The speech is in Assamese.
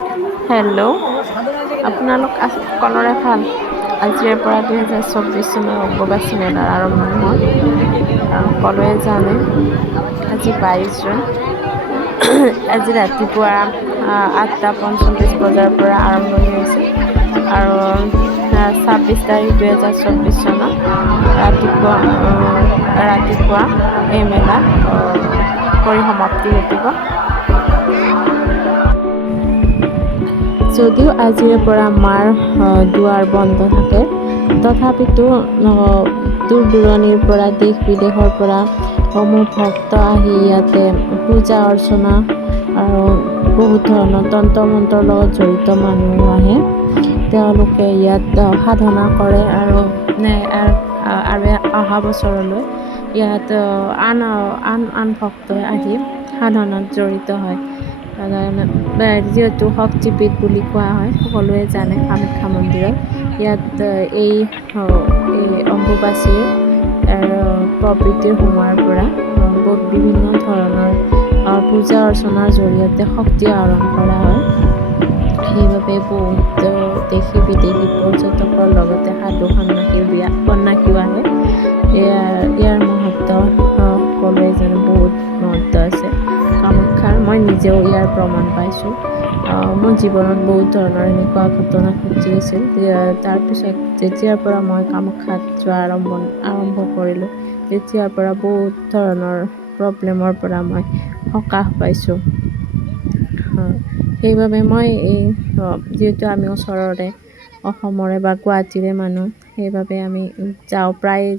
হেল্ল', আপোনালোক সকলোৰে ভাল। আজিৰ পৰা 2024 চনৰ অম্বুবাচী মেলাৰ আৰম্ভণি হ'ল। সকলোৱে জানে আজি 22 জুন। আজি ৰাতিপুৱা 8:45 বজাৰ পৰা আৰম্ভণি হৈছে আৰু 26 তাৰিখ 2024 চনত ৰাতিপুৱা এই মেলা পৰিসমাপ্তি ঘটিব। যদিও আজিৰে পৰা মাৰ দুৱাৰ বন্ধ থাকে, তথাপিতো দূৰ দূৰণিৰ পৰা দেশ বিদেশৰ পৰা সমূহ ভক্ত আহি ইয়াতে পূজা অৰ্চনা আৰু বহুত ধৰণৰ তন্ত্ৰ মন্ত্ৰৰ লগত জড়িত মানুহ আহে। তেওঁলোকে ইয়াত সাধনা কৰে আৰু অহা বছৰলৈ ইয়াত আন ভক্তই আহি সাধনাত জড়িত হয়। যিহেতু শক্তিপীঠ বুলি কোৱা হয়, সকলোৱে জানে কামাখ্যা মন্দিৰত। ইয়াত এই অম্বুবাচীৰ প্ৰবৃত্তিৰ সময়ৰ পৰা বিভিন্ন ধৰণৰ পূজা অৰ্চনাৰ জৰিয়তে শক্তি আহৰণ কৰা হয়। সেইবাবে বহুত দেশী বিদেশী পৰ্যটকৰ লগতে সাধু সন্যাসীও আহে। ইয়াৰ মহত্ব সকলোৱে জানে, বহুত মহত্ব আছে কামাখ্যাৰ। মই নিজেও ইয়াৰ প্ৰমাণ পাইছোঁ। মোৰ জীৱনত বহুত ধৰণৰ এনেকুৱা ঘটনা ঘটি আছিল। তাৰপিছত যেতিয়াৰ পৰা মই কামাখ্যাত যোৱা আৰম্ভ কৰিলোঁ, তেতিয়াৰ পৰা বহুত ধৰণৰ প্ৰব্লেমৰ পৰা মই সকাহ পাইছোঁ। সেইবাবে মই যিহেতু আমি ওচৰৰে অসমৰে বা গুৱাহাটীৰে মানুহ, সেইবাবে আমি প্ৰায়ে যাওঁ।